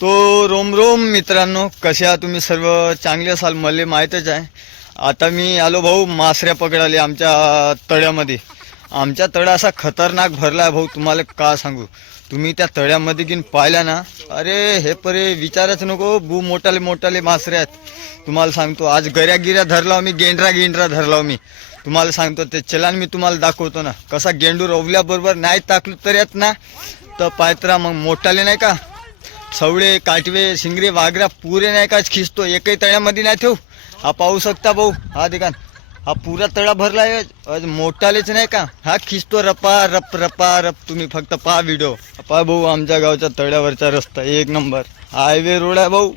तो Rome Rome मित्रांनो, कसे आहात तुम्ही सर्व? चांगले असाल मला माहीतच आहे. आता मी आलो भाऊ मासऱ्या पकडाले आमच्या तळ्यामध्ये. आमच्या तळा असा खतरनाक भरला आहे भाऊ, तुम्हाला का सांगू. तुम्ही त्या तळ्यामध्ये घेऊन पाहिल्या ना, अरे हे परे विचारच नको. मोठाले मोठाले मासरे आहेत. तुम्हाला सांगतो आज गऱ्या गिऱ्या धरलाव मी, गेंडरा धरलाव मी. तुम्हाला सांगतो ते चलान मी तुम्हाला दाखवतो ना, कसा गेंडू रोवल्याबरोबर नाही टाकलो तर येत ना तर पायत्रा मग मोठाले नाही का सवळे काटवे शिंगरे वाघरा पुरे नाही का खिचतो. एकही तळ्यामध्ये नाही ठेवू. हा पाहू शकता भाऊ, हा देखा हा पुरा तळा भरला आहे. मोठालेच नाही का हा खिचतो रपा रप. तुम्ही फक्त पहा व्हिडिओ. पहा भाऊ आमच्या गावच्या तळ्यावरचा रस्ता एक नंबर हायवे रोड आहे भाऊ.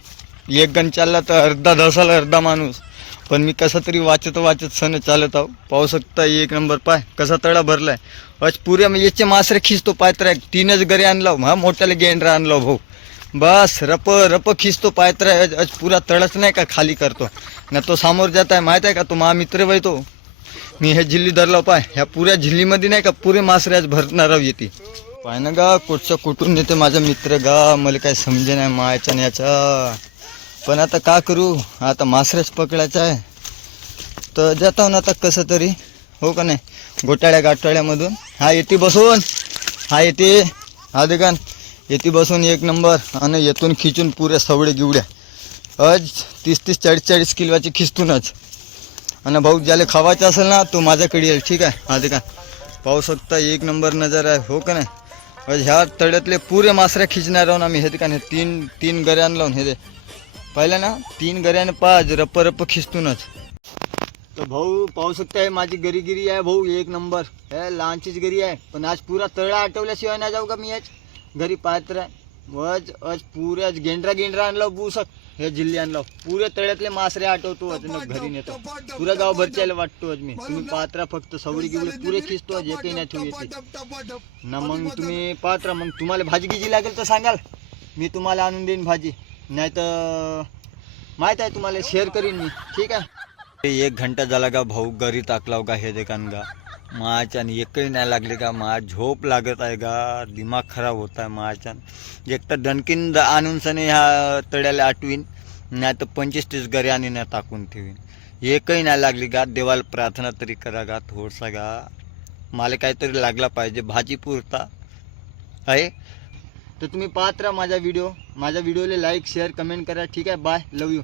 एक गण चालला तर अर्धा धसाला अर्धा माणूस. पण मी कसा तरी वाचत सण चालत आहो. पाहू शकता एक नंबर. पाय कसा तळा भरलाय. पुऱ्या याचे मासरे खिचतो. पायत्रा 3च गरे आणला हा, मोठ्याला गेंडरा आणला भाऊ. बस रप खिचतो पायत्रा. पुरा तळच नाही का खाली करतो ना. तो समोर जात आहे माहीत आहे का, तो मा मित्र बाई. तो मी हे झिल्ली धरला पाय. ह्या पुऱ्या झिल्लीमध्ये नाही का पुरे मासरे आज भरणार येते. पाय ना गा कुठून येते माझा मित्र गा. मला काय समजे नाही मायाच्या याचा. पण आता का करू, आता मासरेच पकडायचं आहे तर जाता ना आता कसं तरी, हो का नाही. गाठाळ्यामधून हा येते बसून, हा येते हा देखान येते बसून एक नंबर. आणि येथून खिचून पुऱ्या सवळे गिवड्या आज 30-40 किलोची खिचतूनच. आणि भाऊ ज्याला खावायचं असेल ना तो माझ्याकडे येईल, ठीक आहे. हा देखा पाहू शकता एक नंबर नजर आहे, हो का नाही. ह्या तळ्यातले पुरे मासऱ्या खिचणार आहोत आम्ही. हे ठिकाणी तीन गऱ्यान लावून हे दे पाहिलं ना, 3 गऱ्याने 5 रप खिचतूनच. तर भाऊ पाहू शकता माझी गरीगिरी आहे भाऊ एक नंबर. हे लहानचीच गरी आहे पण आज पुरा तळा आठवल्याशिवाय नाही जाऊ का मी आज घरी. पात्र आज पुऱ्याच गेंडरा आणलं बुसक. हे जिल्हे आणलं पुऱ्या तळ्यातले मासरे आठवतो घरी नेतो. पुरा गाव भरच्याला वाटतो आज मी. तुम्ही पात्रा फक्त सवडी गिवडे पुरे खिचतो आज. येते नाही ठेवू येते ना. मग तुम्ही पात्रा, मग तुम्हाला भाजी गिजी लागेल तर सांगाल, मी तुम्हाला आणून देईन भाजी. नाही तर माहीत आहे तुम्हाला शेअर करीन मी, ठीक आहे. 1 घंटा झाला का भाऊ घरी टाकलाव का हे देखान गा. मायाच्यान एकही नाही लागले का. मा झोप लागत आहे का, दिमाग खराब होत आहे मायाच्यान. एक तर दणकीन आणून सने ह्या तळ्याला आठवीन, नाही तर 25-30 गरे आणि नाही टाकून ठेवीन. एकही नाही लागली का. देवाला प्रार्थना तरी करा का थोडसा गा. मला काहीतरी लागला पाहिजे भाजी पुरता आहे. तर तुम्ही पाहत राहा माझा व्हिडिओला लाईक शेअर कमेंट करा, ठीक आहे. Bye, love you.